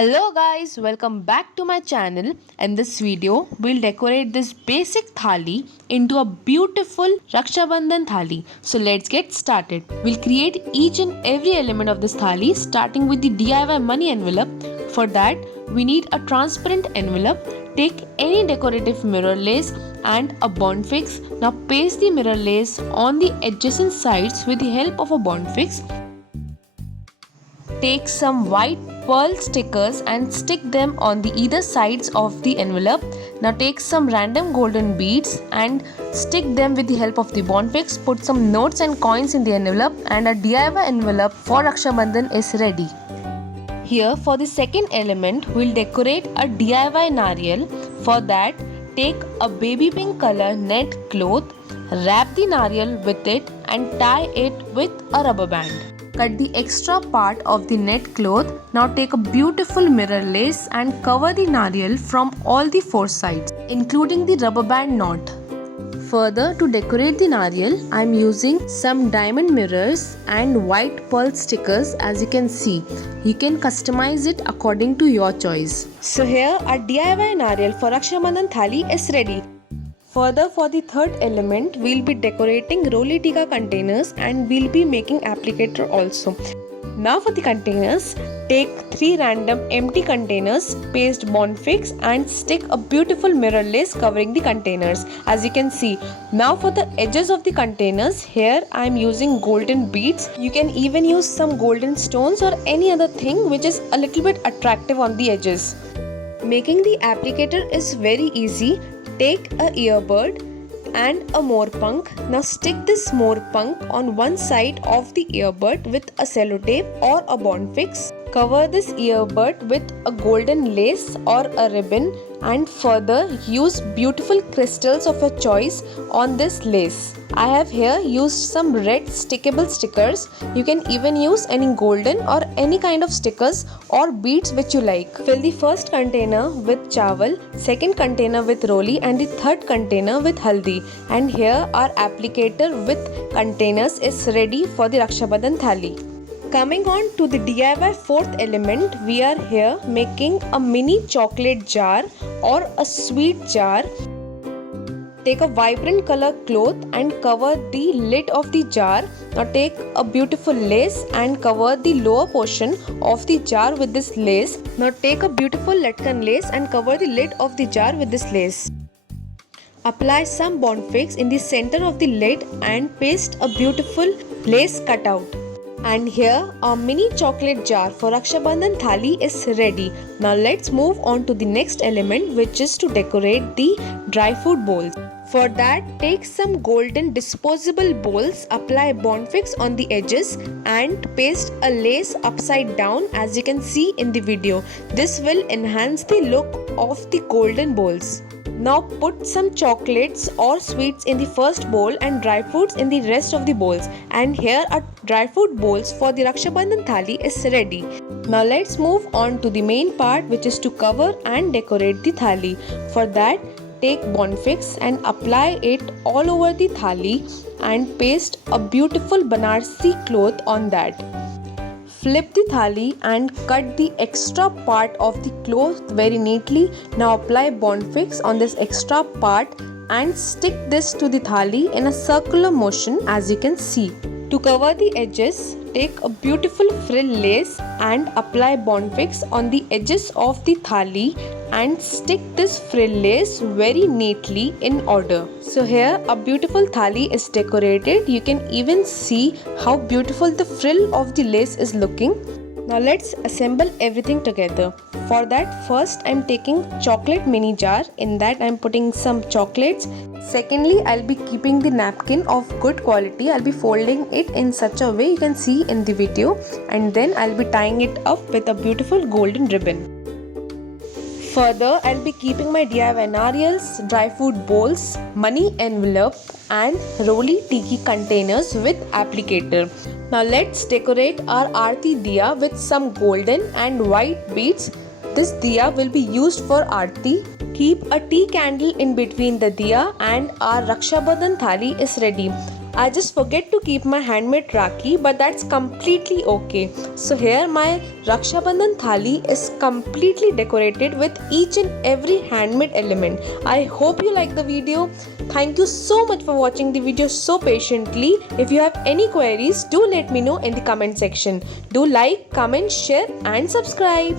Hello guys, welcome back to my channel. In this video, we'll decorate this basic thali into a beautiful Rakshabandhan thali. So let's get started. We'll create each and every element of this thali starting with the DIY money envelope. For that, we need a transparent envelope. Take any decorative mirror lace and a bond fix. Now paste the mirror lace on the adjacent sides with the help of a bond fix. Take some white pearl stickers and stick them on the either sides of the envelope. Now take some random golden beads and stick them with the help of the bond fix. Put some notes and coins in the envelope and a DIY envelope for Rakshabandhan is ready. Here for the second element, we'll decorate a DIY nariyal. For that, take a baby pink color net cloth, wrap the nariyal with it and tie it with a rubber band. Cut the extra part of the net cloth. Now take a beautiful mirror lace and cover the nariyal from all the four sides, including the rubber band knot. Further, to decorate the nariyal, I am using some diamond mirrors and white pearl stickers. As you can see, you can customize it according to your choice. So here our DIY nariyal for Rakshabandhan thali is ready. Further, for the third element, we'll be decorating ROLI TIKA containers and we'll be making applicator also. Now for the containers, take 3 random empty containers, paste bond fix and stick a beautiful mirror lace covering the containers. As you can see, now for the edges of the containers, here I am using golden beads. You can even use some golden stones or any other thing which is a little bit attractive on the edges. Making the applicator is very easy. Take a earbud and a morpunk. Now stick this morpunk on one side of the earbud with a sellotape or a bond fix. Cover this earbud with a golden lace or a ribbon and further use beautiful crystals of your choice on this lace. I have here used some red stickable stickers. You can even use any golden or any kind of stickers or beads which you like. Fill the first container with chawal, second container with roli and the third container with haldi. And here our applicator with containers is ready for the Rakshabandhan thali. Coming on to the DIY fourth element, we are here making a mini chocolate jar or a sweet jar. Take a vibrant color cloth and cover the lid of the jar. Now take a beautiful lace and cover the lower portion of the jar with this lace. Now take a beautiful latkan lace and cover the lid of the jar with this lace. Apply some bond fix in the center of the lid and paste a beautiful lace cutout. And here our mini chocolate jar for Rakshabandhan thali is ready. Now let's move on to the next element, which is to decorate the dry fruit bowls. For that, take some golden disposable bowls, apply bond fix on the edges and paste a lace upside down as you can see in the video. This will enhance the look of the golden bowls. Now put some chocolates or sweets in the first bowl and dry fruits in the rest of the bowls. And here our dry fruit bowls for the Rakshabandhan thali is ready. Now let's move on to the main part, which is to cover and decorate the thali. For that, take bond fix and apply it all over the thali and paste a beautiful Banarsi cloth on that. Flip the thali and cut the extra part of the cloth very neatly. Now apply bond fix on this extra part and stick this to the thali in a circular motion as you can see. To cover the edges, take a beautiful frill lace and apply bond fix on the edges of the thali and stick this frill lace very neatly in order. So here a beautiful thali is decorated. You can even see how beautiful the frill of the lace is looking. Now let's assemble everything together. For that, first I am taking chocolate mini jar. In that I am putting some chocolates. Secondly, I'll be keeping the napkin of good quality. I'll be folding it in such a way you can see in the video. And then I'll be tying it up with a beautiful golden ribbon. Further, I'll be keeping my DIY nariyals, dry fruit bowls, money envelope and ROLI TIKA containers with applicator. Now let's decorate our AARTI diya with some golden and white beads. This diya will be used for AARTI. Keep a tea candle in between the diya and our Rakshabandhan thali is ready. I just forget to keep my handmade Rakhi, but that's completely okay. So here my Rakshabandhan thali is completely decorated with each and every handmade element. I hope you like the video. Thank you so much for watching the video so patiently. If you have any queries, do let me know in the comment section. Do like, comment, share and subscribe.